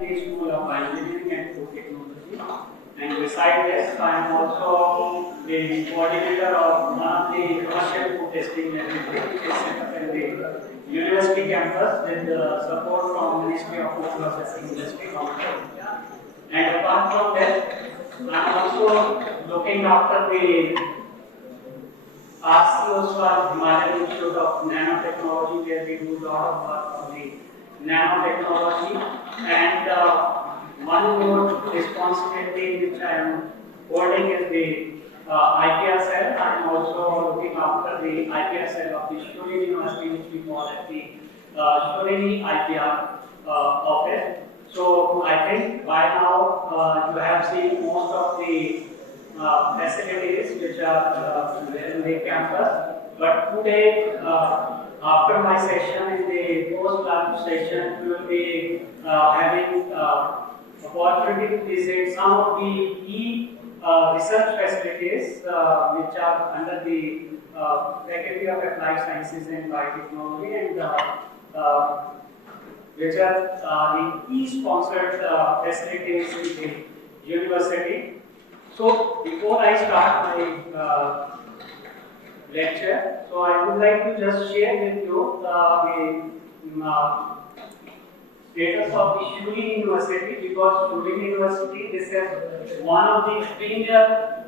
the School of Engineering and Food Technology. And beside this, I am also the coordinator of one of the commercial food testing laboratory, which is set up in the university campus with the support from Ministry of Food Processing Industry. And apart from that, I am also looking after the Aapko Himalayan Institute of Nanotechnology, where we do a lot of work on the nanotechnology, and one more responsibility which I am holding is the IPR cell. I am also looking after the IPR cell of the Shuri University, which we call as the Shuri IPR office. So I think by now you have seen most of the facilities which are in the campus. But today, after my session in the post-lunch session, we will be having opportunity to visit some of the key research facilities which are under the Faculty of Applied Sciences and Biotechnology, and which are the key sponsored facilities in the university. So before I start my lecture, so I would like to just share with you the status of the Shuri University, because Shuri University, this is one of the premier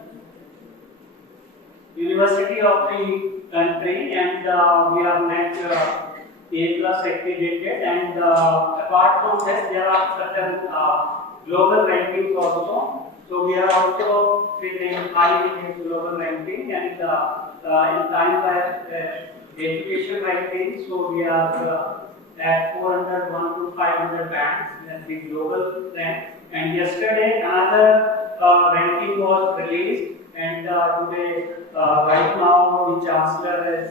university of the country, and we are ranked A+ accredited, and apart from this, there are certain global rankings also. So we are also fitting high in global ranking, and in time by education ranking, so we are at 401 to 500 bands as the global rank. And yesterday another ranking was released, and today right now the chancellor is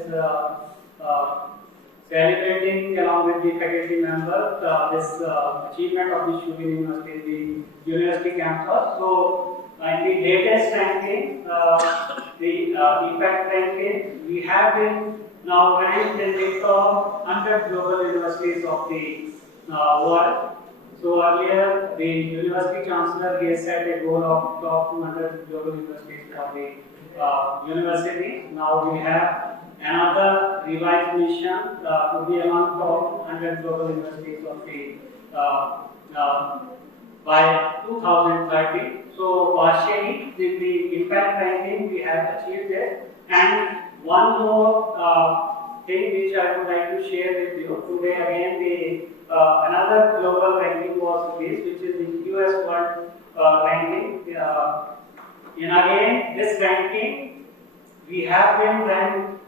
celebrating along with the faculty members this achievement of the Shuri University, the university campus. So in the latest ranking, the impact ranking, we have been now ranked in the top 100 global universities of the world. So earlier, the university chancellor, he has set a goal of top 200 global universities for the university. Now we have another revised mission to be among top 100 global universities of the by 2030. So partially in the impact ranking we have achieved it. And one more thing which I would like to share with you today, again the another global ranking was released, which is the US World ranking. And again this ranking, we have been ranked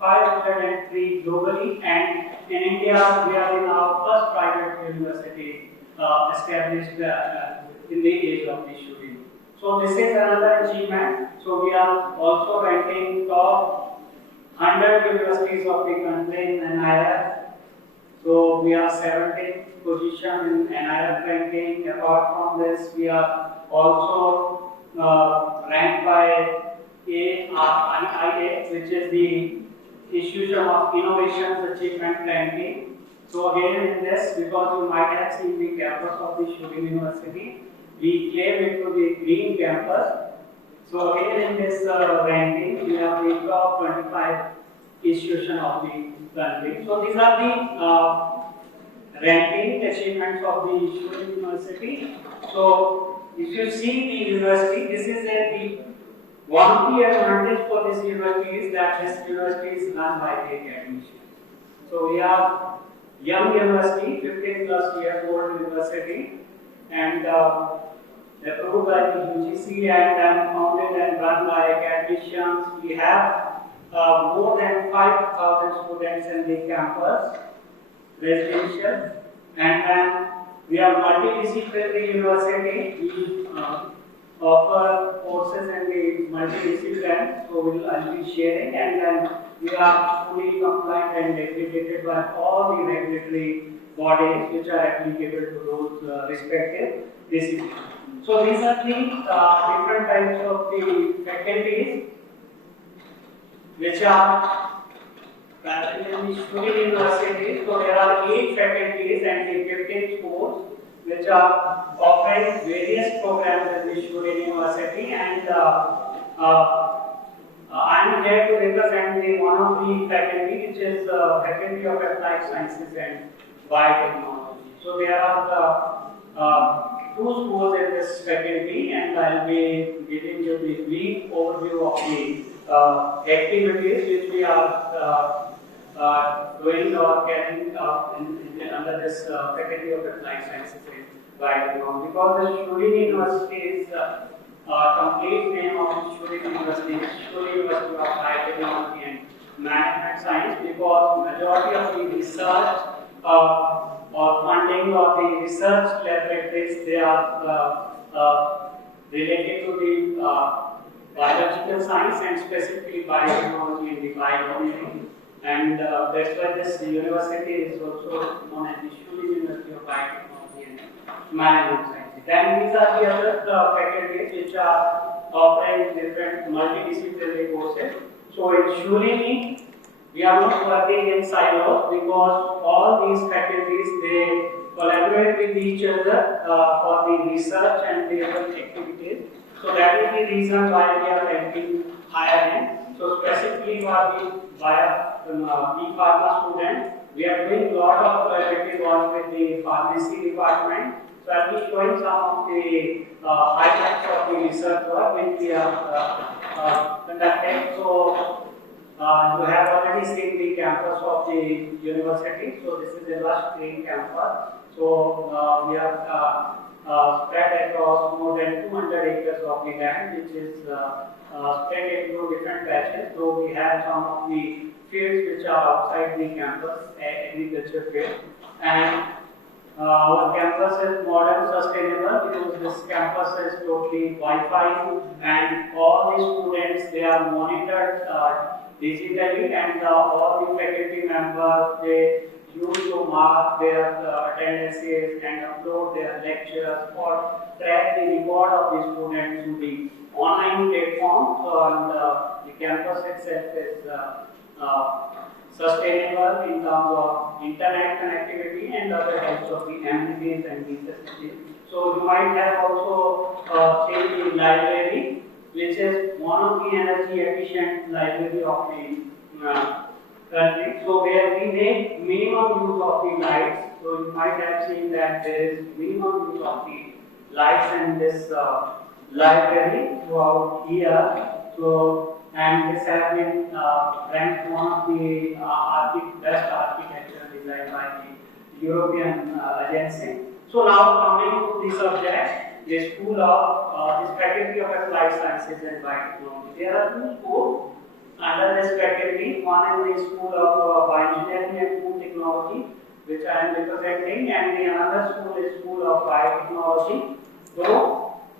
503 globally, and in India we are in our first private university established in the age of the Shuri. So this is another achievement. So we are also ranking top 100 universities of the country in NIRF. So we are 17th position in NIRF ranking. Apart from this, we are also ranked by ARIIA, which is the Institution of Innovations Achievement Ranking. So again in this, because you might have seen the campus of the Shuri University, we claim it to be green campus. So again in this ranking, we are the top 25 institution of the country. So these are the ranking achievements of the Shuri University. So if you see the university, this is the one key advantage for this university is that this university is run by the academicians. So we are young university, 15 plus year old university, and approved by the UGC and founded and run by academicians. We have more than 5,000 students in the campus, residential, and we are multidisciplinary university. We offer courses in the multidiscipline, so I'll be sharing, and then we are fully compliant and accredited by all the regulatory bodies which are applicable to those respective disciplines. So these are the different types of the faculties which are present in the Shuri University. So there are 8 faculties and 15 schools. which are offering various programs at the Shuri University, and I am here to represent the one of the faculty, which is Faculty of Applied Sciences and Biotechnology. So there are two schools in this faculty, and I will be giving you the brief overview of the activities which we are doing or carrying out under this Faculty of Applied Sciences and Biotechnology. Because the Shuri University is complete name of Shuri University, Shuri University of Biotechnology and Management Science, because majority of the research or funding of the research laboratories, they are related to the biological science and specifically biotechnology and the bioengineering. And that's why this university is also known as the Shuri University of Biotechnology and Management Science. Then these are the other faculties which are offering different multidisciplinary courses. So in Shuri, we are not working in silos because all these faculties, they collaborate with each other for the research and the other activities. So that is the reason why we are ranking higher end. So specifically for the pharma student, we are doing a lot of collaborative work with the pharmacy department. So I will be showing some of the highlights of the research work which we are conducting. So you have already seen the campus of the university. So this is the lush green campus. So we are spread across more than 200 acres of the land, which is spread into different patches. So we have some of the fields which are outside the campus, agriculture field, and our campus is modern, sustainable, because this campus is totally Wi-Fi, and all the students, they are monitored digitally, and all the faculty members, they use to mark their attendances and upload their lectures or track the record of the students to the online platform. So, and the campus itself is sustainable in terms of internet connectivity and other types of the amenities and necessities. So you might have also seen the library, which is one of the energy efficient library of the country. So where we make minimum use of the lights. So you might have seen that there is minimum use of the lights in this library throughout here. So, and this has been ranked one of the best architecture designed by the European agency. So now coming to the subject, the School of this Faculty of Applied Sciences and Biotechnology. There are two schools under this faculty. One is the School of Bioengineering and Food Technology, which I am representing, and the another school is School of Biotechnology. So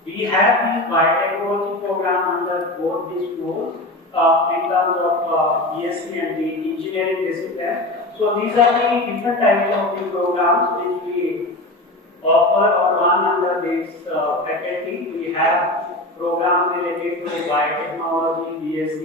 we have the biotechnology program under both these schools in terms of BSc and the engineering discipline. So these are the different types of the programs which we offer or run under this faculty. We have programs related to biotechnology, BSc,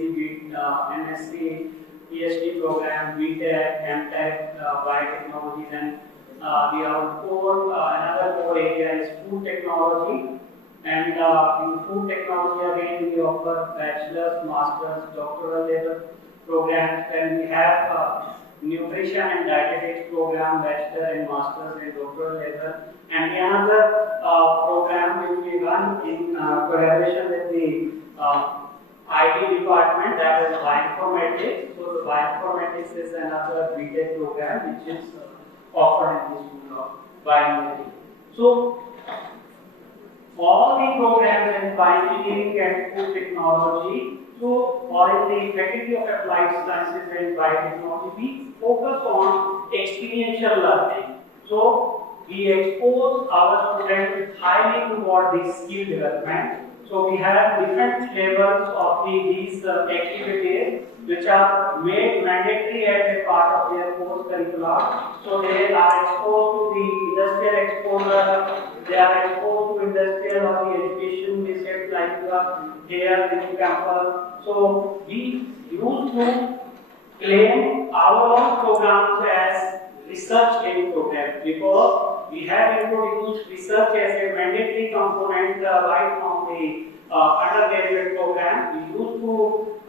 MSc, PhD program, BTech, MTech, biotechnology. Then we have another core area is food technology. And in food technology, again, we offer bachelor's, master's, doctoral level programs. Then we have nutrition and dietetics program, bachelor and master's and doctoral level. And another program which we run in collaboration with the IT department, that is bioinformatics. So the bioinformatics is another BTech program which is offered in the School of Bioengineering. So all the programs in bioengineering and food technology, so or in the Faculty of Applied Sciences and Biotechnology, we focus on experiential learning. So we expose our students highly toward the skill development. So we have different levels of these activities which are made mandatory as a part of their course curriculum. So they are exposed to the industrial exposure, they are exposed to industrial or the education basic like here in the campus. So we used to claim our own programs as research in program, because we have introduced research as a mandatory component right from the undergraduate program. We used to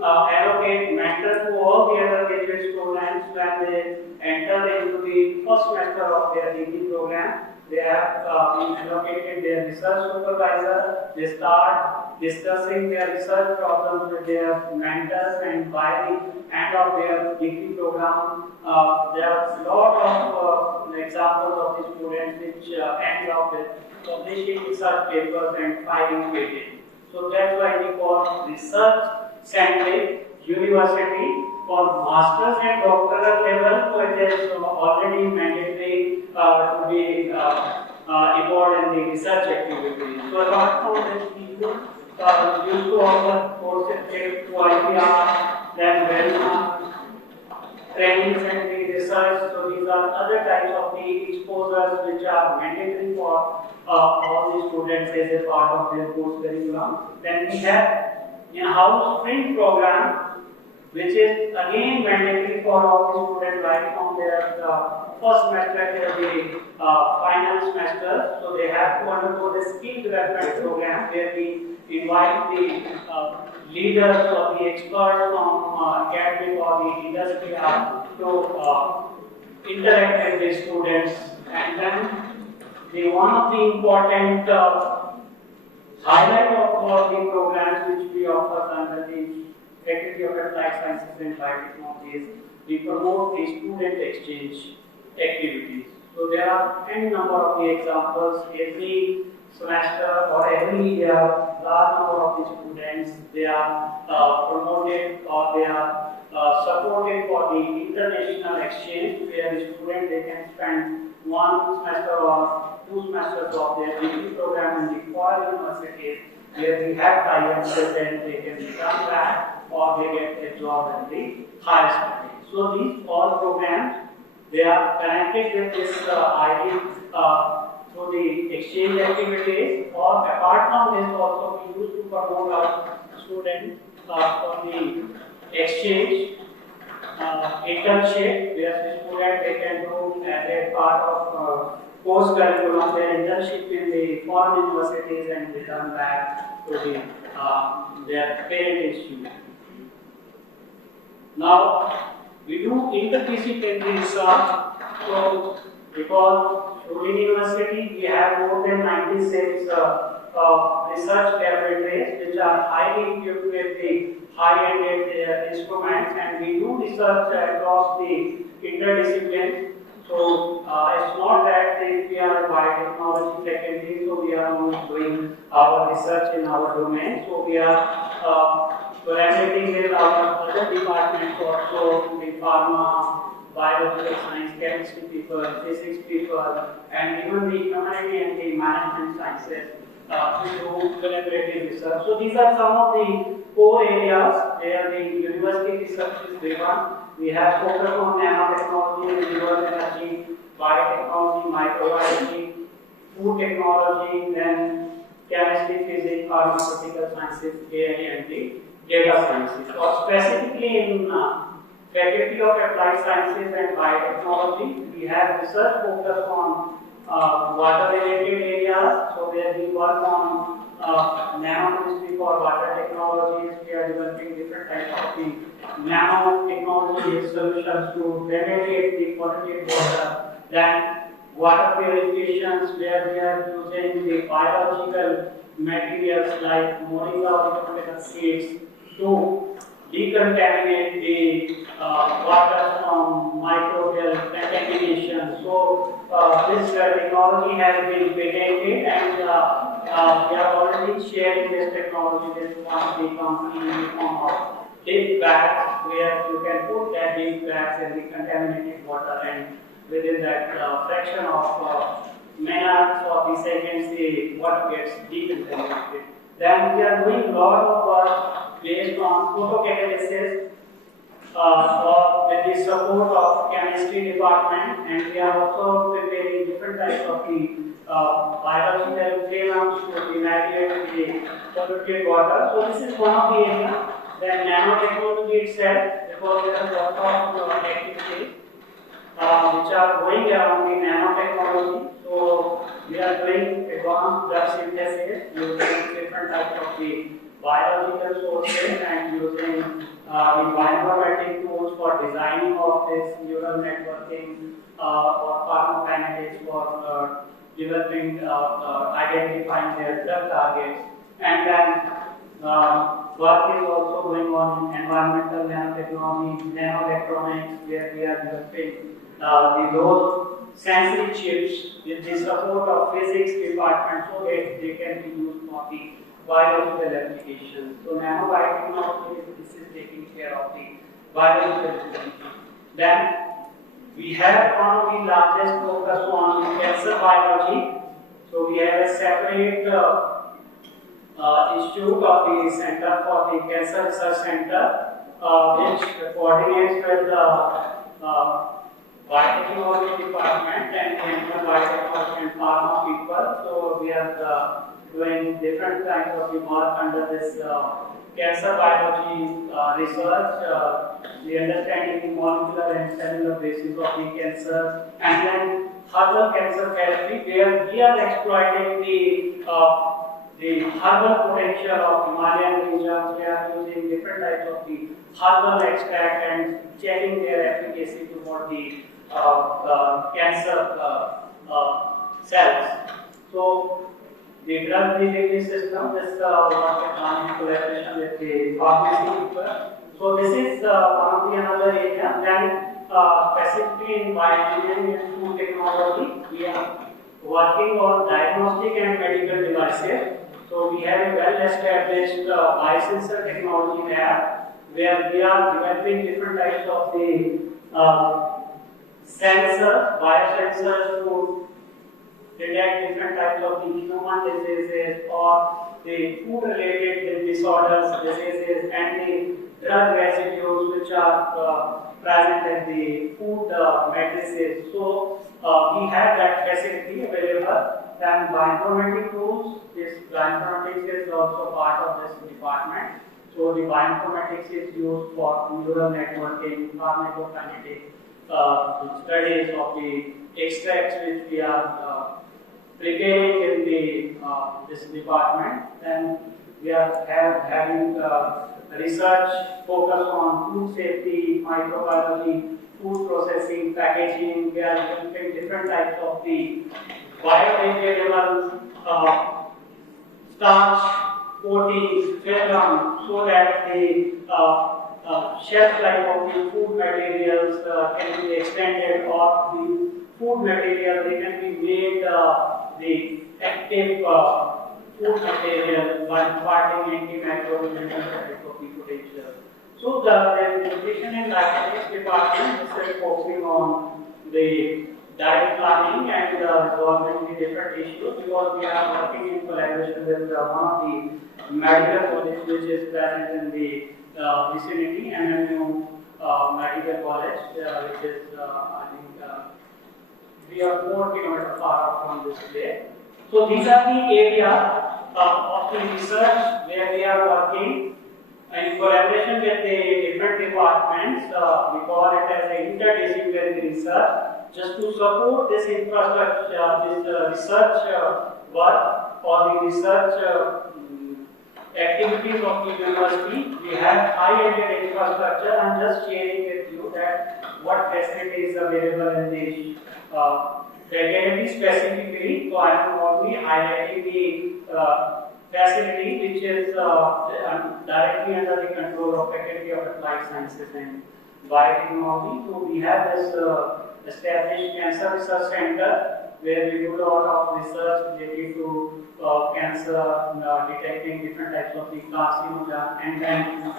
allocate mentor to all the undergraduate students when they enter into the first semester of their degree program. They have been allocated their research supervisor. They start discussing their research problems with their mentors, and by the end of their degree program, there are a lot of examples of the students which end up with publishing research papers and filing patents. So that's why we call research-centric university. For masters and doctoral level, so it is already mandatory to be involved in the research activities. So apart from this, we used to offer courses to IPR, then trainings and the research. So these are other types of the exposures which are mandatory for all the students as a part of their course curriculum. Then we have in-house sprint program, which is again mandatory for all the students right from their first semester till the final semester. So they have to undergo the skill development program where we invite the leaders or the experts from academic or the industry to interact with the students. And then one of the important highlight of all the programs which we offer under the Faculty of Applied Sciences and Biotechnology, we promote the student exchange activities. So there are any number of the examples. Every semester or every year, large number of the students, they are promoted or they are supported for the international exchange, where the student they can spend one semester or two semesters of their degree program in the foreign universities, where we have tie-ups with them, they can return back or they get a job in the higher studies. So these all programs, they are connected with this ID through the exchange activities, or apart from this also we used to promote our students for the exchange internship, where the student they can do as a part of course curriculum their internship in the foreign universities and return back to the their parent institute. Now, we do interdisciplinary research. So, because Shulin University, we have more than 96 research laboratories which are highly equipped with the high-end instruments, and we do research across the interdisciplines. So, it's not that if we are a biotechnology faculty, so we are only doing our research in our domain. So, we are collaborating with our other departments also, the pharma, biological science, chemistry people, physics people, and even the humanity and the management sciences to do collaborative research. So these are some of the core areas where the university research is driven. We have focused on nanotechnology, renewable energy, biotechnology, microbiology, food technology, then chemistry, physics, pharmaceutical sciences, AI, and the data sciences. Or specifically in Faculty of Applied Sciences and Biotechnology, we have research focused on water-related areas. So where we work on nanochemistry for water technologies, we are developing different types of the nanotechnology solutions to remediate the polluted water. Then water purifications, where we are using the biological materials like moringa or seeds to decontaminate the water from microbial contamination. So this technology has been patented, and we are already sharing this technology with one of the companies in the form of deep bags, where you can put that deep bags in the contaminated water, and within that fraction of minutes or the seconds, the water gets decontaminated. Then we are doing a lot of work based on photocatalysis with the support of chemistry department, and we are also preparing different types of the biological films to remediate the polluted water. So this is one of the areas. Then nanotechnology itself, because there are a lot of activities. which are going around the nanotechnology. So we are doing advanced drug synthesis using different types of the biological sources and using the bioinformatic tools for designing of this neural networking or pharmacokinetics for developing, identifying their drug targets. And then work is also going on in environmental nanotechnology, nanoelectronics, where we are developing the low sensory chips with the support of physics department so that they can be used for the biological applications. So nanobiotechnology, this is taking care of the biological applications. Then we have one of the largest focus on cancer biology. So we have a separate institute of the Center for the Cancer Research Center, which coordinates with the Biotechnology department and the biotechnology and pharma people. So we are doing different kinds of work under this cancer biology research, the understanding the molecular and cellular basis of the cancer, and then herbal cancer therapy, where we are exploiting the herbal potential of Himalayan regions. We are using different types of the herbal extract and checking their efficacy toward the cancer cells. So the drug delivery system, this work is done in collaboration with the pharmacy people. So this is one of the another area. Then specifically in bioengineering and food technology, we are working on diagnostic and medical devices. So we have a well-established biosensor technology lab where we are developing different types of the sensors, biosensors to detect different types of the human diseases or the food-related disorders, diseases, and the drug residues which are present in the food matrices. So we have that facility available. Then bioinformatic tools, this bioinformatics is also part of this department. So the bioinformatics is used for neural networking, pharmacokinetic studies of the extracts which we are preparing in the this department. Then we are having research focus on food safety, microbiology, food processing, packaging. We are developing different types of the biodegradable starch coatings, film, so that the shelf life of the food materials can be extended, or the food material they can be made the active food material by imparting antimicrobial and antimicrobial potential. So the nutrition and dietetics department is focusing on the diet planning and resolving the different issues, because we are working in collaboration with one of the medical colleges which is present in the vicinity, MMU Medical College, which is I think 3 or 4 kilometers far from this place. So these are the areas of the research where we are working in collaboration with the different departments. We call it as an interdisciplinary research, just to support this infrastructure, this research work or the research activities of the university. We have high-ended infrastructure. I am just sharing with you that what facilities are available in the faculty specifically. So I am only highlighting the facility which is directly under the control of Faculty of Applied Sciences and Biotechnology. So we have this established Cancer Research Center where we do a lot of research related to cancer, detecting different types of the carcinogen, and then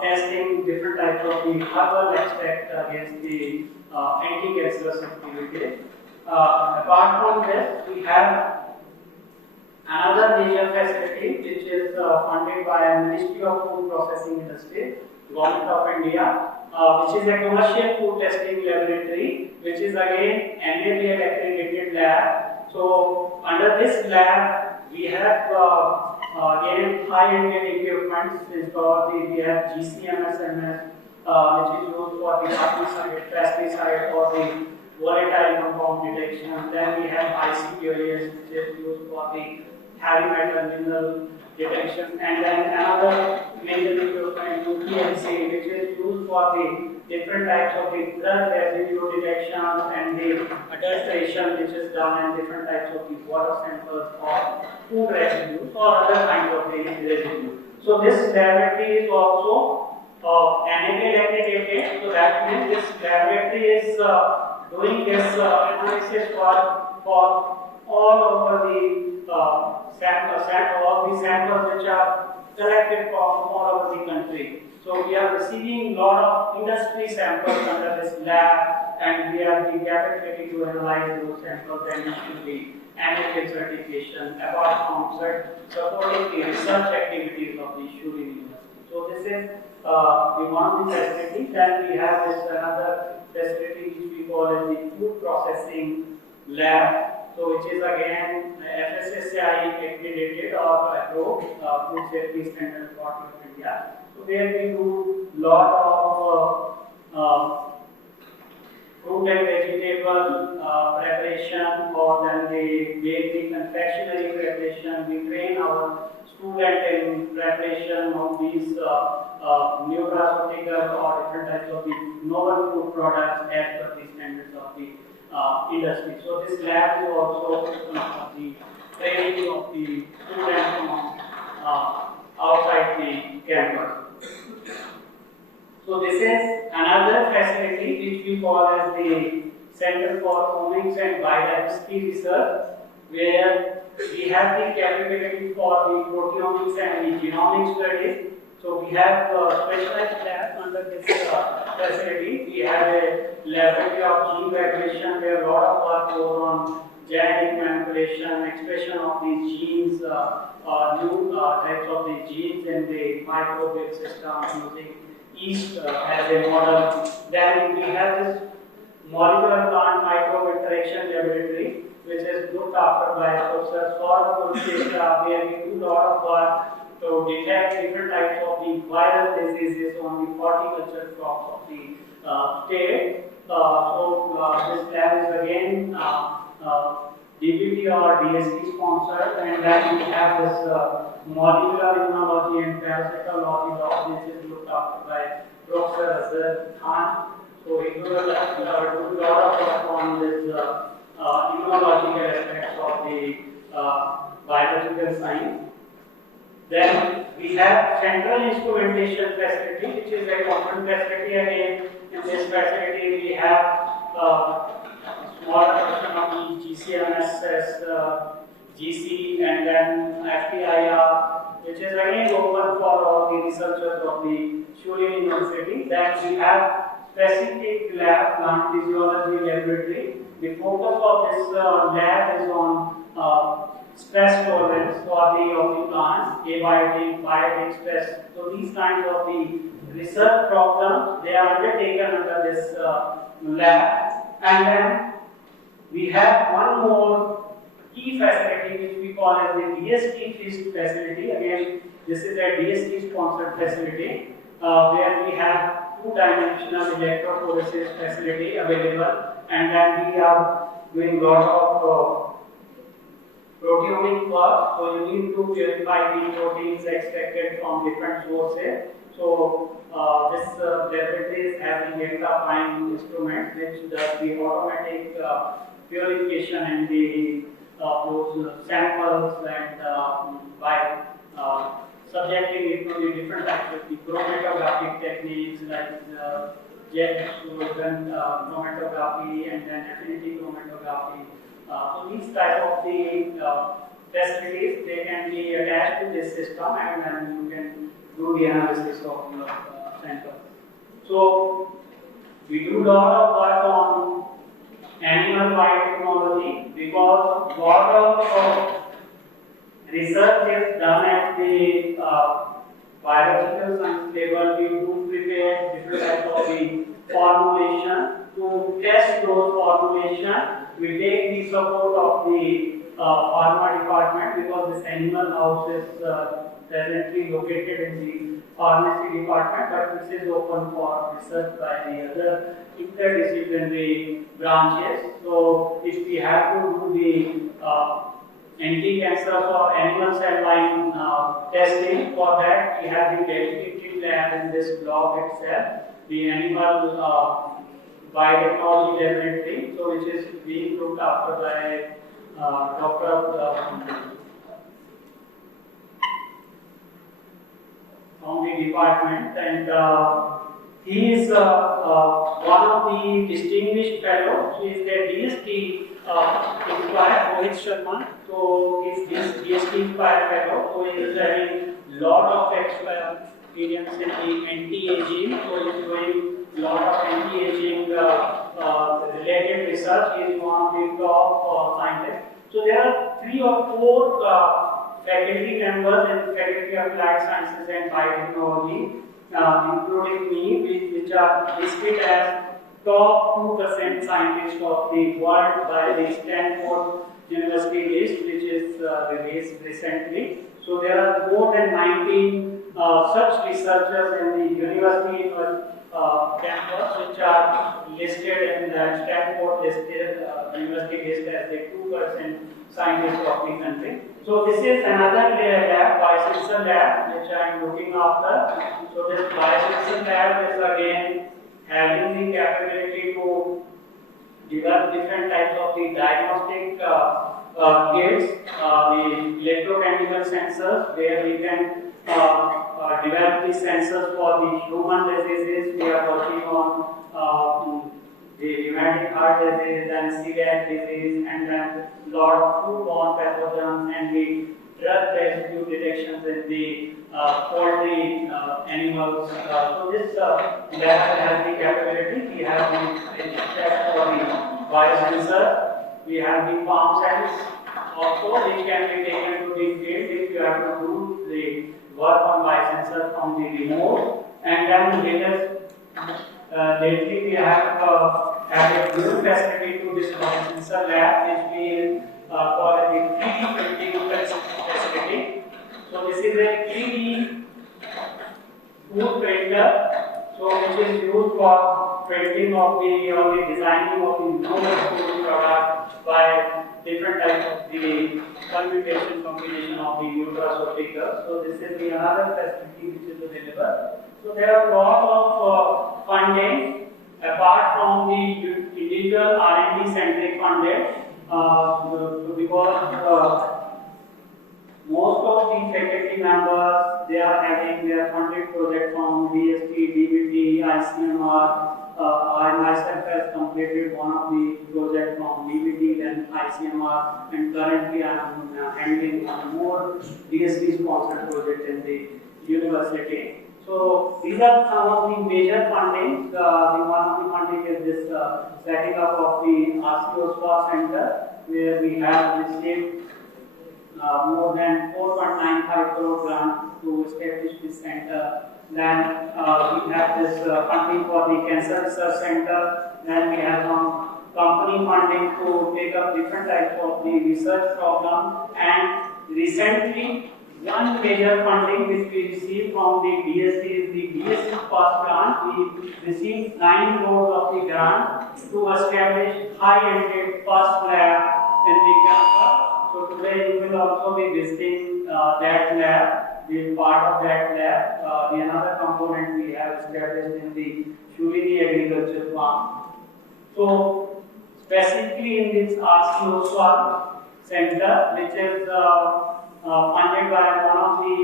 testing different types of the herbal extract against the anti-cancerous activity. Apart from this, we have another major facility which is funded by Ministry of Food Processing Industry, Government of India, which is a commercial food testing laboratory, which is again NABL accredited lab. So under this lab, we have again high-end equipment installed. We have GCMS, which is used for the herbicide, pesticide, or the volatile compound detection. Then we have ICPOS, which is used for the heavy metal mineral detection, and then another major equipment, UPLC, which is used for the different types of the drug residue detection and the adulteration, which is done in different types of the water samples or food residues or other kinds of the residue. So this laboratory is also NABL accredited. So that means this laboratory is doing this analysis for all over the samples which are collected from all over the country. So we are receiving a lot of industry samples under this lab, and we are the capability to analyze those samples and issue the NABL certification apart from supporting the research activities of the Shuri University. So this is the one facility. Then we have this another facility which we call as the food processing lab. So which is again FSSAI accredited or approved Food Safety Standard Authority of India. So where we do lot of fruit and vegetable preparation, or then the bakery confectionery preparation. We train our student in preparation of these nutraceutical or different types of the novel food products as per the standards of the industry. So this lab is also the training of the students from outside the campus. So this is another facility which we call as the Center for Omics and Biodiversity Research, where we have the capability for the proteomics and the genomics studies. So we have specialized labs under this facility. We have a laboratory of gene regulation where a lot of work goes on genetic manipulation, expression of these genes, new types of the genes in the microbial system using yeast as a model. Then we have this molecular plant microbe interaction laboratory, which is looked after by Professor Saurabh, where we do a lot of work to detect different types of the viral diseases on the horticulture crops of the state. This lab is again DBT or DST sponsored, and then we have this molecular immunology and parasitology lab, which is looked after by Professor Hain. So we do a lot of work on this immunological aspects of the biological science. Then we have central instrumentation facility, which is a common facility. Again, in this facility we have small portion of the GCMSS, GC, and then FTIR, which is again open for all the researchers of the Shuri University. Then we have specific lab, plant physiology laboratory. The focus of this lab is on stress tolerance for the plants, abiotic, biotic stress. So these kinds of the research problems, they are undertaken under this lab. And then we have one more key facility which we call as the DST FIST facility. Again, this is a DST sponsored facility where we have two-dimensional electrophoresis facility available, and then we are doing a lot of proteomic work. So you need to purify the proteins extracted from different sources. So this laboratory is having a dekhein instrument which does the automatic purification in the those samples, and by subjecting it to the different types of the chromatographic techniques like jet exclusion chromatography and then affinity chromatography. So these type of the facilities, they can be attached to this system, and then you can do the analysis of your sample. So we do a lot of work on animal biotechnology because a lot of research is done at the biological science level. We do prepare different types of the formulation. To test those formulation, we take the support of the pharma department because this animal house is presently located in the pharmacy department, but this is open for research by the other interdisciplinary branches. So if we have to do the anti-cancer or animal cell line testing, for that we have the dedicated lab in this block itself, the animal biotechnology laboratory, so which is being looked after by Dr. From the department, and he is one of the distinguished fellows. He is the DST inspired Rohit Sharma. So he is DST inspired fellow. So he is having lot of experience in the anti-aging. So he is doing lot of anti-aging related research. He is one of the top scientists. So there are 3 or 4 faculty members in Faculty of Applied Sciences and Biotechnology, including me, which are listed as top 2% scientists of the world by the Stanford University list, which is released recently. So there are more than 19 such researchers in the university campus, which are listed in the Stanford listed university list as the 2% scientists of the country. So this is another lab, Biosensor lab, which I am looking after. So this Biosensor lab is again having the capability to develop different types of the diagnostic kits, the electrochemical sensors, where we can develop the sensors for the human diseases. We are working on the rheumatic heart disease and celiac disease, and then lot of foodborne pathogens and the drug residue detections in the poultry animals. So this lab has the capability. We have the check for the biosensor. We have the farm cells also, which can be taken to the field if you have to do the work on biosensor from the remote. And then lately we have added new facility to this biosensor lab, which we call it the 3D printing facility. So this is a 3D food printer, so which is used for printing of the or the designing of the novel food product by different types of the combination of the nutraceuticals. So this is the another facility which is available. So there are a lot of funding apart from the individual R&D centric funding, because most of the faculty members, they are having their funded project from DST, DBT, ICMR. I myself have completed one of the projects from DBT and ICMR, and currently I am handling one more DST sponsored project in the university. So these are some of the major fundings. The one of the funding is this setting up of the Aapko Center, where we have received more than 4.95 crore grant to establish this center. Then we have this funding for the Cancer Research Center. Then we have some company funding to take up different types of the research problem. And recently, one major funding which we received from the DSC is the DSC first grant. We received 9 crores of the grant to establish high-ended first lab in the campus. So today you will also be visiting that lab, be part of that lab. The another component we have established in the Shulini Agriculture Farm. So specifically in this Aapko Center, which is funded by one of the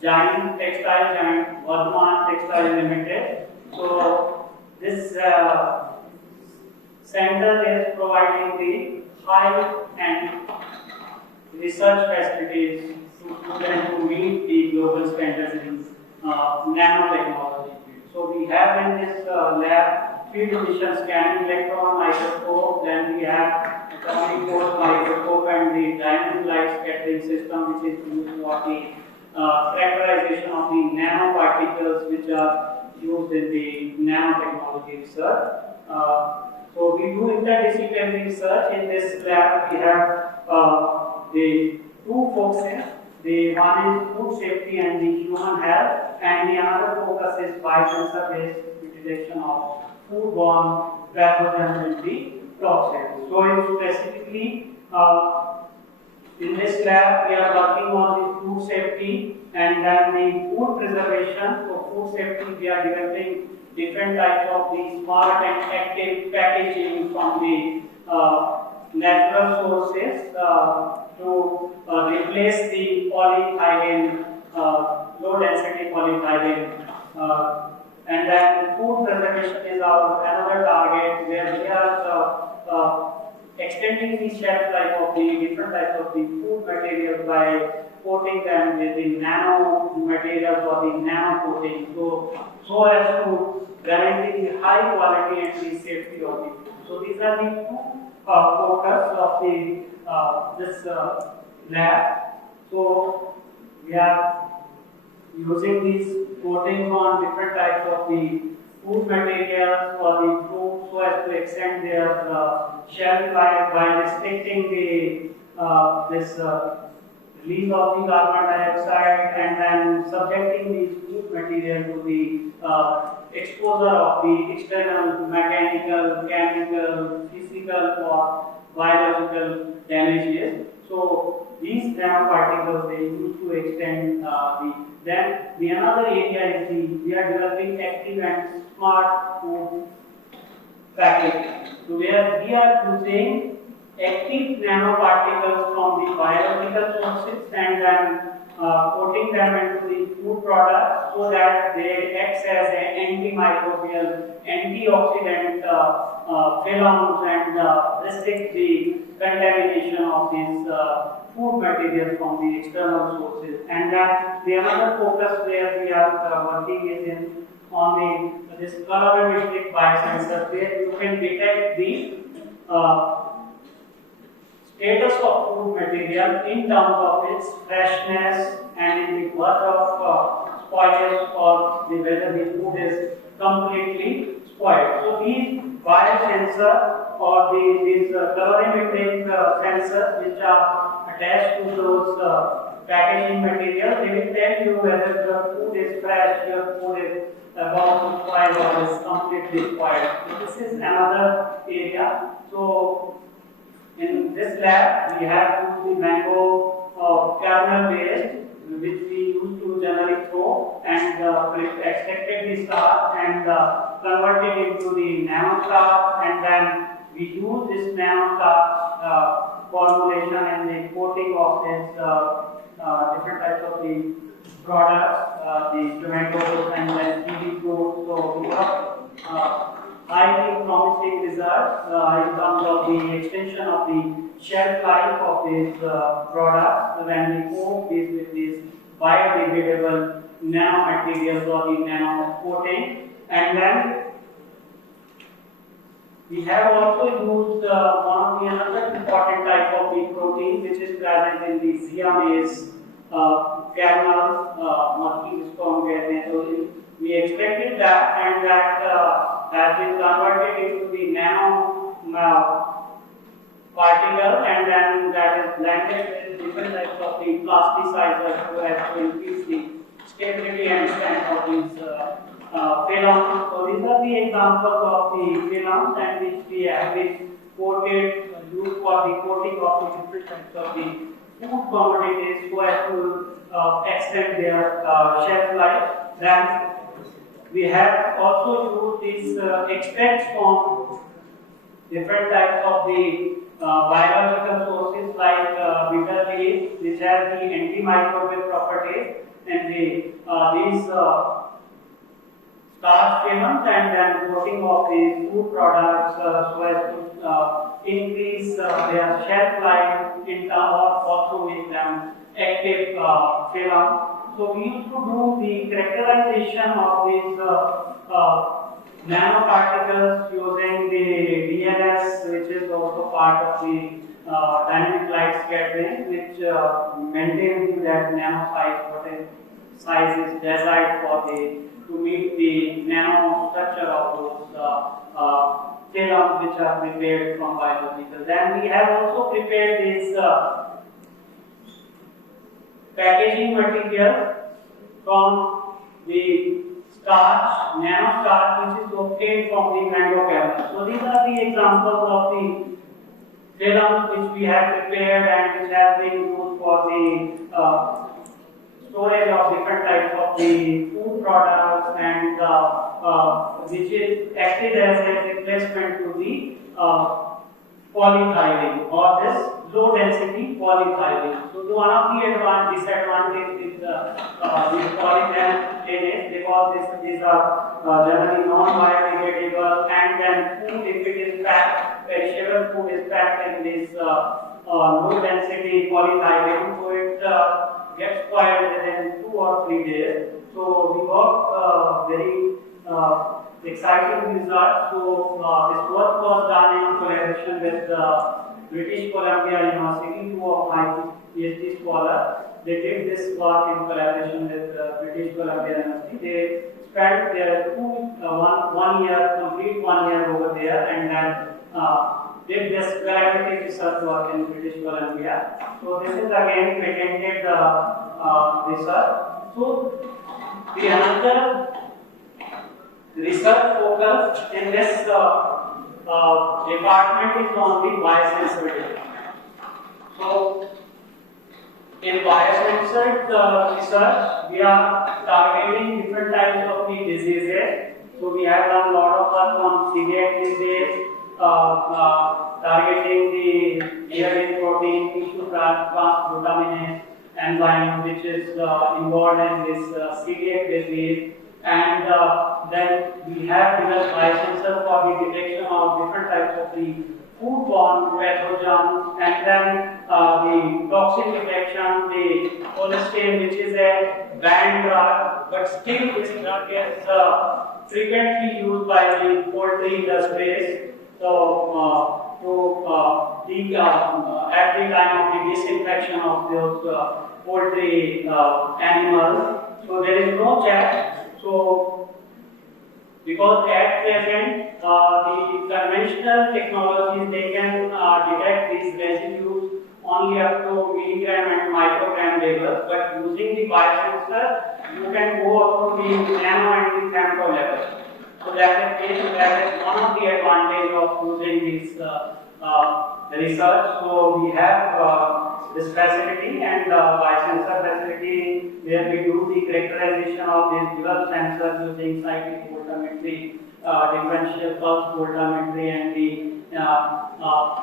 giant textile giant, Vardhaman Textile Limited. So this center is providing the high-end research facilities to meet the global standards in nanotechnology. So we have in this lab field emission scanning electron microscope, then we have atomic force microscope and the diamond light scattering system, which is used for the characterization of the nanoparticles which are used in the nanotechnology research. So we do interdisciplinary research. In this lab we have the 2 focuses. The one is food safety and the human health, and the another focus is biosensor-based detection of foodborne pathogens in the toxins. So, specifically in this lab, we are working on the food safety and then the food preservation. For food safety, we are developing different types of the smart and active packaging from the natural sources to replace the polyethylene, low density polyethylene. And then food preservation is our another target where we are extending the shelf life of the different types of the food materials by coating them with the nano materials or the nano coating, so as to guarantee the high quality and the safety of the food. So these are the two focus of the this lab. So we are using these coatings on different types of the food materials or the fruit so as to extend their shelf life by restricting the release of the carbon dioxide and then subjecting these food material to the exposure of the external mechanical, chemical, physical or biological damages. So these nanoparticles they use to extend Then the another area is we are developing active and smart food packaging. So where we are using active nanoparticles from the biological sources and then coating them into the food products so that they act as an antimicrobial, antioxidant films and restrict the contamination of these food materials from the external sources. And then the another focus where we are working is on this colorimetric biosensor where you can detect the status of food material in terms of its freshness and in the birth of spoilage or whether the food is completely spoiled. So these biosensors or these colorimetric sensors which are attached to those packaging material, they will tell you whether your food is fresh, your food is about to spoil or is completely spoiled. So this is another area. So in this lab, we have used the mango kernel based, which we used to generally throw and extracted the starch and converted into the nano starch, and then we use this nano starch formulation and the coating of this different types of the products, the tomatoes and then kiwi fruit. So we have highly promising results in terms of the extension of the shelf life of these products when we coat these with these biodegradable nanomaterials or the nano coating. And then we have also used one of the another important type of the protein which is present in the zeamase kernel, monkey sperm kernel. So we extracted that and that has been converted into the nano particle and then that is blended with different types of the plasticizers so as to increase the stability and strength of these films. So these are the examples of the films and which we have been coated, used for the coating of the different types of the food commodities so as to extend their shelf life. Then we have also used these extracts from different types of the biological sources like bitter leaves, which have the antimicrobial properties, and these starch films, and then coating of the food products so as to increase their shelf life in terms of also make them active film. So we used to do the characterization of these nanoparticles using the DNS, which is also part of the dynamic light scattering, which maintains that nano size, whatever size is desired for to meet the nano structure of those films which are prepared from biological. Then we have also prepared these packaging material from the starch, nano starch, which is obtained from the mango kernel. So these are the examples of the films which we have prepared and which have been used for the storage of different types of the food products and which is acted as a replacement to the polyethylene or this low density polyethylene. So one of the disadvantages is these polyethylene because these are generally non-biodegradable, and then food, if it is packed, perishable food is packed in this low density polyethylene, so it gets spoiled within 2 or 3 days. So we got very exciting results. So this work was done in collaboration with British Columbia University. 2 of my PhD scholars, they did this work in collaboration with British Columbia University. They spent their one year, complete 1 year over there, and then did this collaborative research work in British Columbia. So this is again patented research. So the another research focus in this department is on the biosensor. So in biosensor research, we are targeting different types of the diseases. So we have done a lot of work on celiac disease, targeting the hearing protein, tissue transglutaminase enzyme, which is involved in this celiac disease. And then we have developed biosensor for the detection of different types of the foodborne pathogens, and then the toxin detection, the cholesterol, which is a banned drug, but still this drug is frequently used by the poultry industries. So, at the time of the disinfection of those poultry animals, so there is no check. So, because at present the conventional technologies, they can detect these residues only up to milligram and microgram level, but using the biosensor, you can go up to the nano and the femto level. So that is one of the advantages of using this research. So we have this facility and biosensor facility where we do the characterization of these dual sensors using cyclic voltammetry, differential pulse voltammetry, and the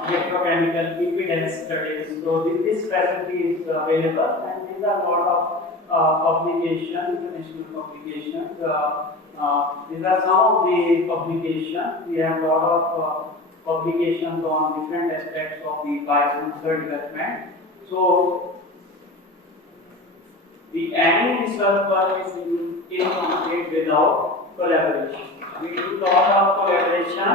electrochemical impedance studies. So this facility is available, and these are a lot of publications, international publications. These are some of the publications. We have a lot of publications on different aspects of the biosensor development. So, any research work is incomplete without collaboration. We do a lot of collaboration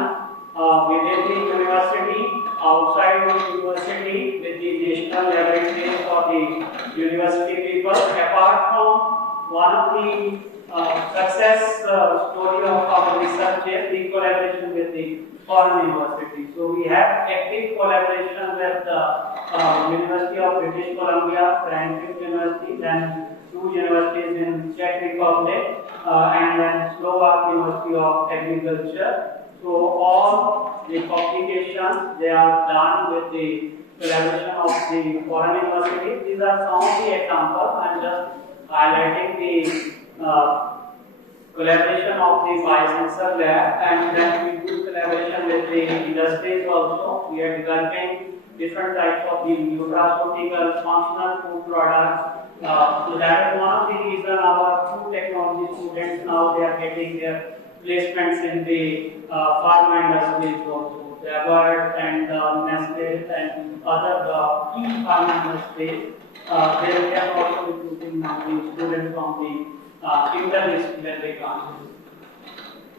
within the university, outside the university, with the national laboratories for the university people. Apart from one of the success story of our research is the collaboration with the foreign university. So we have active collaboration with the University of British Columbia, Stanford University, then 2 universities in Czech Republic, and then Slovak University of Agriculture. So all the publications, they are done with the collaboration of the foreign universities. These are some of the examples. I am just highlighting the collaboration of the biosensor lab, and then we do collaboration with the industries also. We are developing different types of the nutraceutical functional food products. So that is one of the reasons our food technology students now they are getting their placements in the pharma industries also. Agar and Nestle and other key pharma industries. They are also recruiting now the students from the interdisciplinary branches.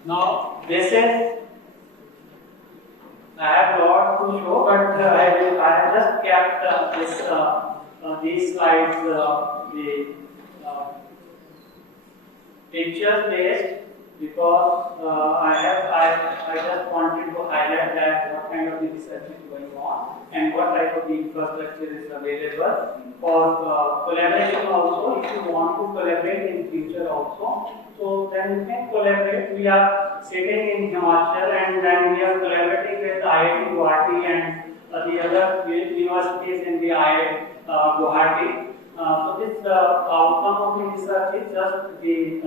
Now, this is, I have a lot to show, but I have just kept these slides, the pictures based, because I just wanted to highlight that what kind of the research is going on and what type of the infrastructure is available for collaboration also. If you want to collaborate in future also, so then you can collaborate. We are sitting in Himachal and then we are collaborating with IIT Guwahati and the other universities in the IIT Guwahati. So this outcome of the research is just the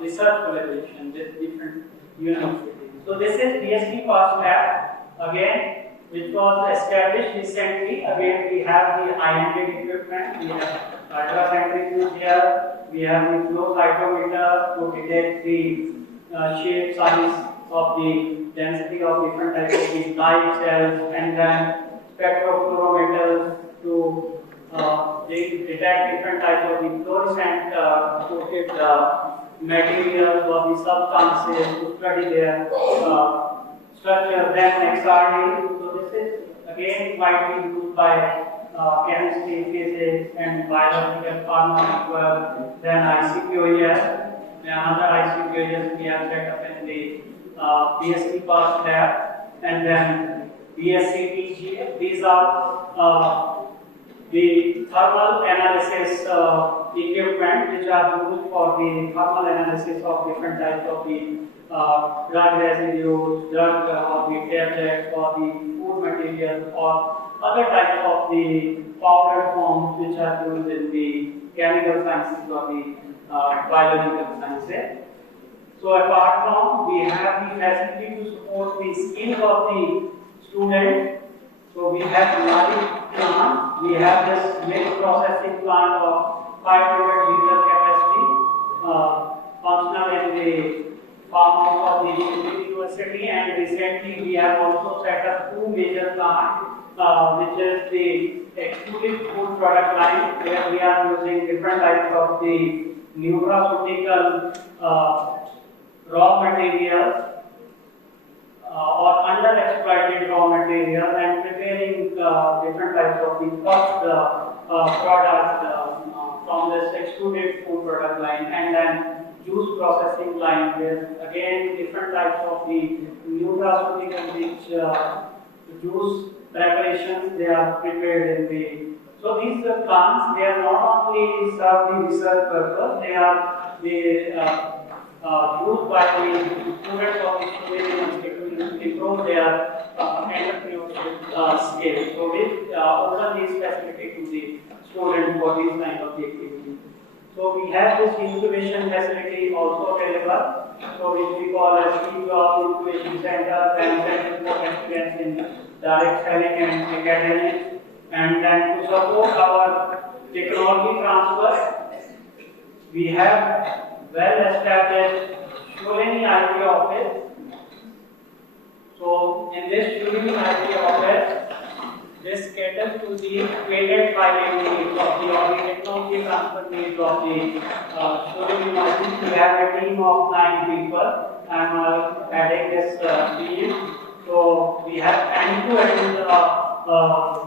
research collaboration with different universities. So this is DSP Pass Lab again, which was established recently. Again, we have the high-ended equipment. We have ultracentrifuge here. We have the flow cytometer to detect the shape, size of the density of different types of the light cells, and then spectrophotometers to detect different types of the fluorescent coated materials or the substances to study their structure. Then XRD. So this is again widely used by chemistry, physics, and biological pharma. Then ICQES. Another ICQES we have set up in the BSc Pass lab, and then BSc. These are the thermal analysis equipment which are used for the thermal analysis of different types of the drug residues, drug or the tablets or the food materials or other types of the powder forms which are used in the chemical sciences or the biological sciences. So apart from, we have the facility to support the skills of the student. So we have large plant. We have this milk processing plant of 500 liter capacity, functional in the farmhouse of the university. And recently we have also set up two major plants, which is the exclusive food product line, where we are using different types of the nutraceutical raw materials or underexploited raw materials and preparing different types of the first products from this extruded food product line, and then juice processing line where again different types of the nutraceutical rich juice preparations they are prepared in the. So these plants, they are not only serve the research purpose, they are used by the students of the university to improve their entrepreneurship skills. So we open these facilities to the students for these kind of activities. So we have this incubation facility also available, so which we call as job incubation center and center for excellence in direct selling and academics. And then to support our technology transfer, we have well-established Shuleni IP office. So in this Shuleni IP office, this caters to the patent filing needs of the or the technology transfer needs of the Shuleni University. We have a team of 9 people. I am adding this team. So we have end-to-end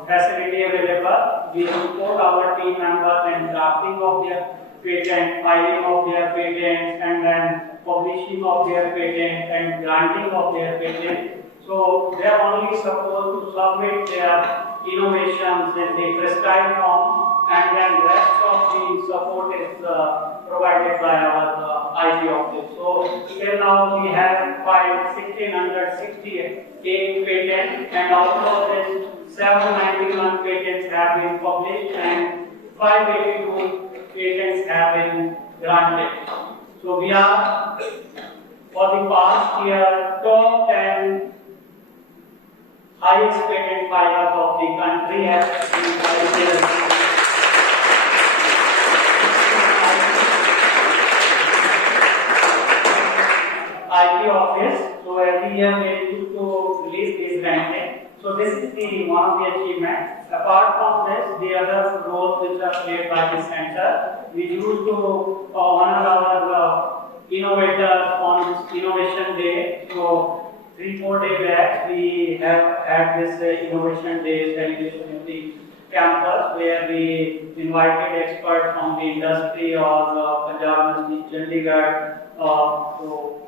facility available. We support our team members in drafting of their patent, filing of their patents, and then publishing of their patents and granting of their patents. So they are only supposed to submit their innovations in the prescribed form, and then rest of the support is provided by our IP office. So till now we have filed 1668 patents, and out of this 791 patents have been published and 582 patents have been granted. So we are for the past year top 10 highest patent filers of the country has been filed. IP office. So every year they used to release this ranking. So this is the one of the achievements. Apart from this, the other roles which are played by the center, we used to honor our innovators on Innovation Day. So 3-4 days back, we have had this Innovation Day celebration in the campus where we invited experts from the industry or Punjab University, Chandigarh,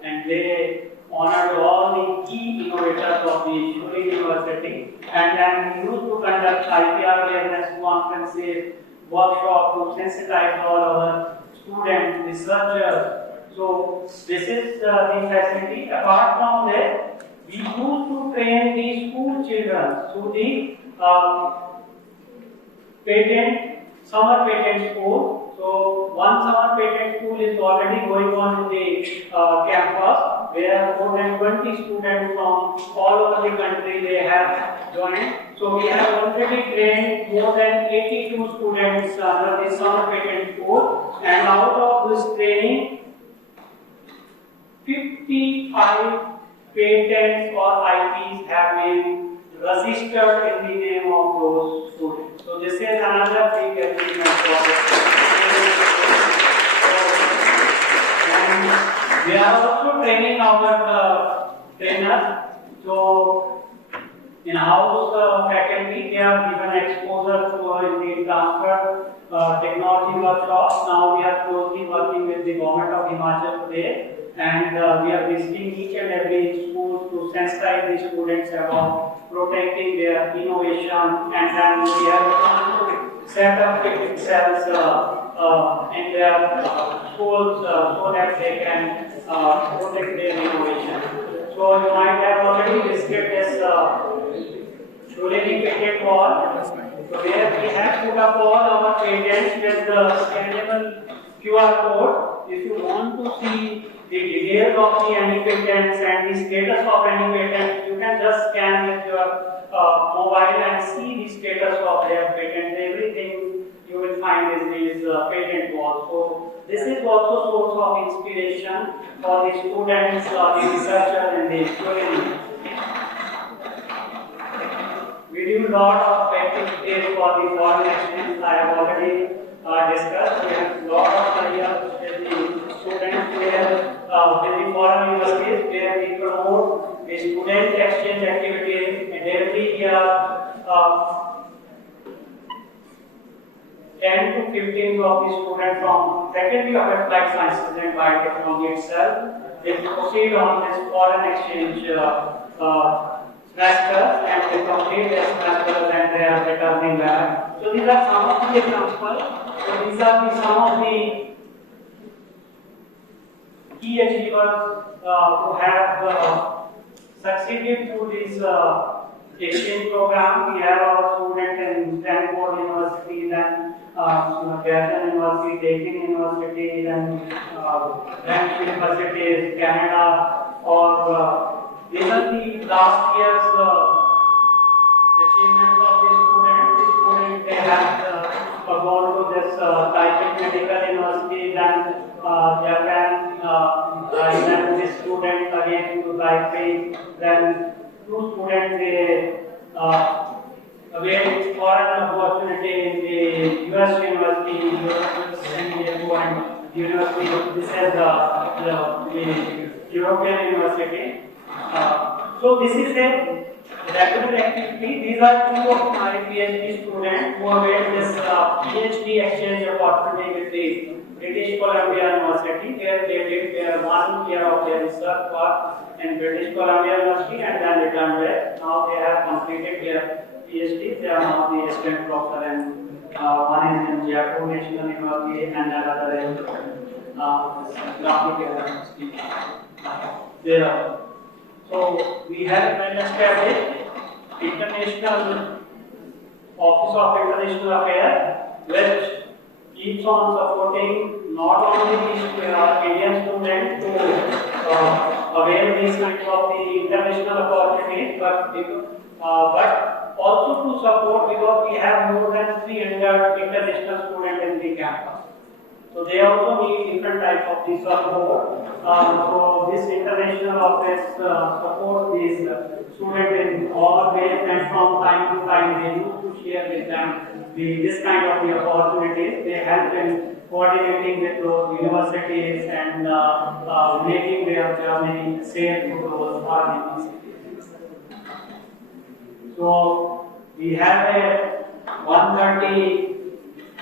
and they honored all the key innovators of the university, and then we used to conduct IPR awareness conferences, workshops to sensitize all our students, researchers. So this is the facility. Apart from that, we used to train the school children through the summer patent school. So one summer patent school is already going on in the campus, where more than 20 students from all over the country they have joined. So we have already trained more than 82 students under the summer patent school, and out of this training, 55 patents or IPs have been registered in the name of those students. So this is another big achievement for us. And we are also training our trainers. So in-house faculty, they are given exposure to in the Stanford technology workshops. Now we are closely working with the government of Himachal Pradesh, and we are visiting each and every school to sensitize the students about protecting their innovation, and then we have set up ticket cells in their schools so that they can protect their innovation. So you might have already visited this Shuleni patent wall, where we have put up all our patents with the scannable QR code. If you want to see the details of the any patents and the status of any patent, you can just scan with your mobile and see the status of their patent. Everything you will find in this patent wall. So this is also source of inspiration for the students, the researchers, and the students. We do a lot of activities for the foreign exchange. I have already discussed. We have a lot of careers with the students here with the foreign universities, where we promote the student exchange activities, and every year 10 to 15 of the students from Faculty of Applied Sciences and Biotechnology itself, they proceed on this foreign exchange semester, and they complete their semester and they are returning back. So these are some of the examples. So these are some of the key achievers who have succeeded through this exchange program. We have our students in Stanford University, then Biotech University, dekhein University, then French universities, Canada, or these are the last year's achievements of the students. The students, they have gone to this Taipei Medical University, then Japan, then this student again to Taipei, then two students they availed foreign opportunity in the US University, and University. This is the European University. So this is a regular activity. These are two of my PhD students who availed this PhD exchange opportunity with the British Columbia University. There they did their 1 year of their research work in British Columbia University, and then returned back. Now they have completed their PhD. They are now the assistant professor, and one is in Jaipur National University and another in University. There. So we have an established International Office of International Affairs, which keeps on supporting not only these Indian students to avail these kinds of the international opportunities, but also to support, because we have more than 300 international students in the campus. So they also need different types of the support. So this international office supports these students in all ways, and from time to time they used to share with them this kind of the opportunities. They help in coordinating with those universities and making their journey safe to those foreign universities. So we have a 130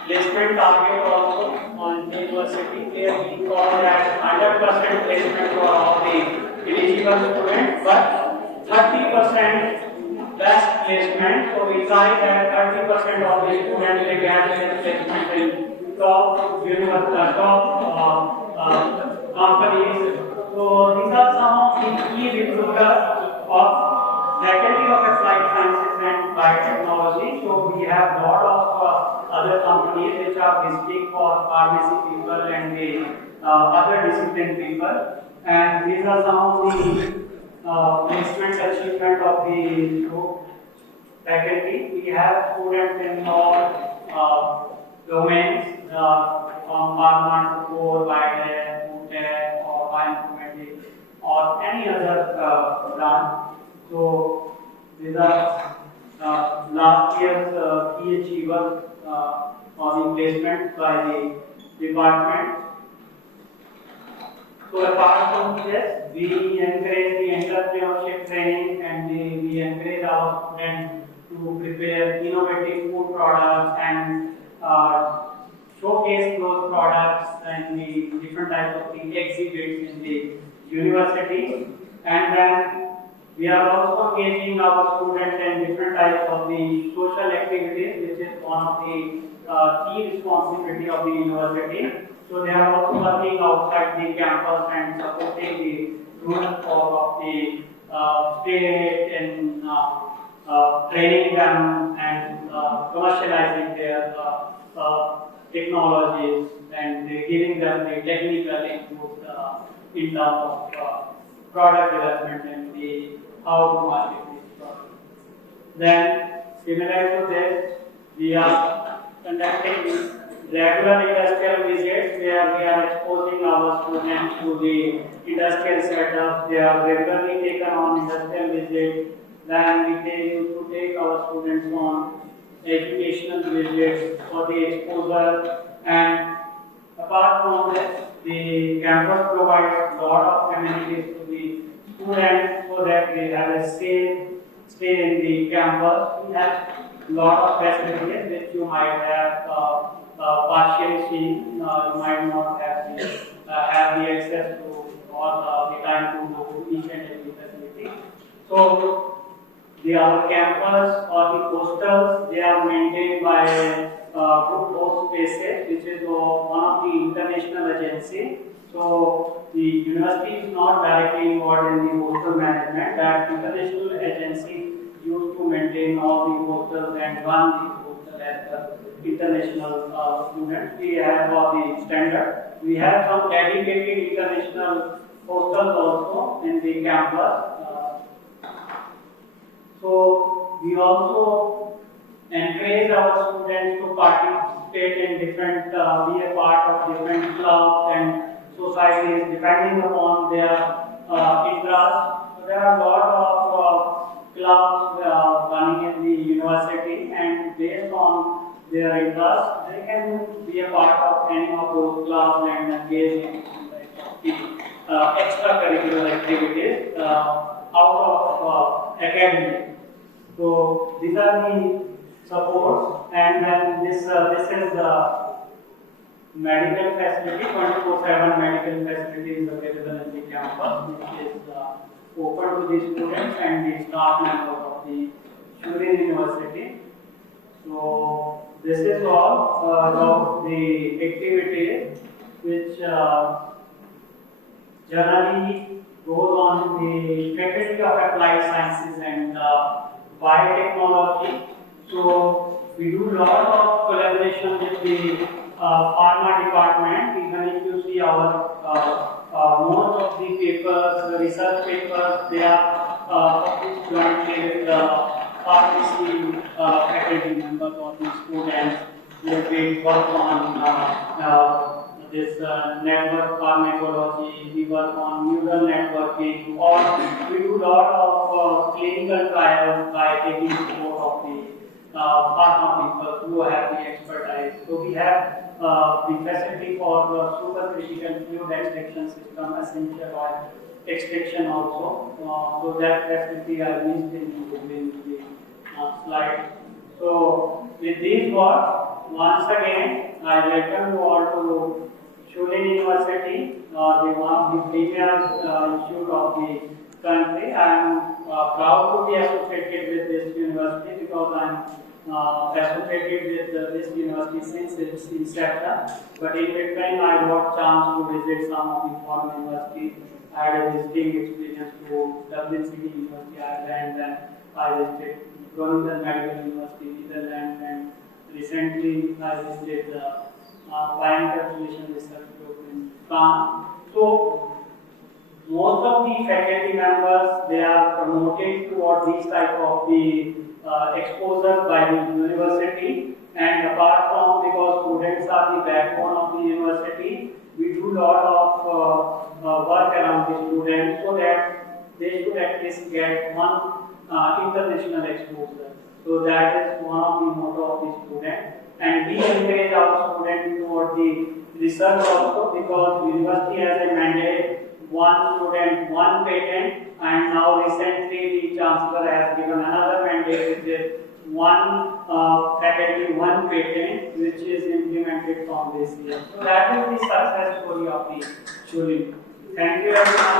placement target also on the university. Here we call that 100% placement for all the eligible students, but 30% best placement. So we try that 30% of the students they get their placement in top companies. So these are some of the key recruiters of Faculty of Applied Sciences and Biotechnology. So we have a lot of other companies which are visiting for pharmacy people and the other discipline people. And these are some of the placement achievement of the faculty. We have students in all domains from pharma to core, biotech, or bioinformatics, or any other branch. So these are last year's key achievers for the placement by the department. So apart from this, we encourage the entrepreneurship training and we encourage our students to prepare innovative food products and showcase those products and the different types of the exhibits in the university. And then we are also engaging our students in different types of the social activities, which is one of the key responsibility of the university. So they are also working outside the campus and supporting the students of the state in training them and commercializing their technologies and giving them the technical input in terms of product development and the how to market these products. Then, similar to this, we are conducting regular industrial visits where we are exposing our students to the industrial setup. They are regularly taken on industrial visits. Then we used to take our students on educational visits for the exposure. And apart from this, the campus provides a lot of amenities to the students so that they have a stay in the campus. We have a lot of facilities which you might have partially seen. You might not have the access to all the time to go to each and every facility. So our campus or the hostels, they are maintained by Group Host Spaces, which is one of the international agency. So the university is not directly involved in the hostel management. That international agency used to maintain all the hostels and run the hostel as the international students. We have all the standard. We have some dedicated international hostels also in the campus. So we also encourage our students to participate in different, be a part of different clubs and societies depending upon their interest. So there are a lot of clubs running in the university, and based on their interest, they can be a part of any of those clubs and engage in extracurricular activities out of academy. So these are the supports, and then this is the medical facility. 24/7 medical facility is available in the campus, which is open to the students and the staff members of the Shurian University. So this is all about the activities which generally goes on the Faculty of Applied Sciences and Biotechnology. So we do a lot of collaboration with the pharma department. Even if you see our most of the papers, the research papers, they are published jointly with the pharmacy faculty members or the students. We work on this network pharmacology, we work on neural networking, or we do a lot of clinical trials by taking support of the pharma people who have the expertise. So we have the facility for supercritical fluid extraction system, essential oil extraction also. So that facility are used in the slide. So with these words, once again, I welcome you all to Shulin University, the one of the premier institute of the country. I am proud to be associated with this university because I am associated with this university since its inception. But in between, I got chance to visit some of the foreign universities. I had a visiting experience to Dublin City University, Ireland, and I visited Groningen Medical University, Netherlands, and recently I visited the Bioencapsulation Research Group in France. So most of the faculty members, they are promoted toward these type of the exposure by the university, and apart from, because students are the backbone of the university, we do lot of work around the students so that they should at least get one international exposure. So that is one of the motto of the student, and we encourage our students toward the research also, because university has a mandate, one student, one patent, and now recently the Chancellor has given another mandate, which is one faculty, one patent, which is implemented from this year. So that is the success story of the Shulin. Thank you everyone.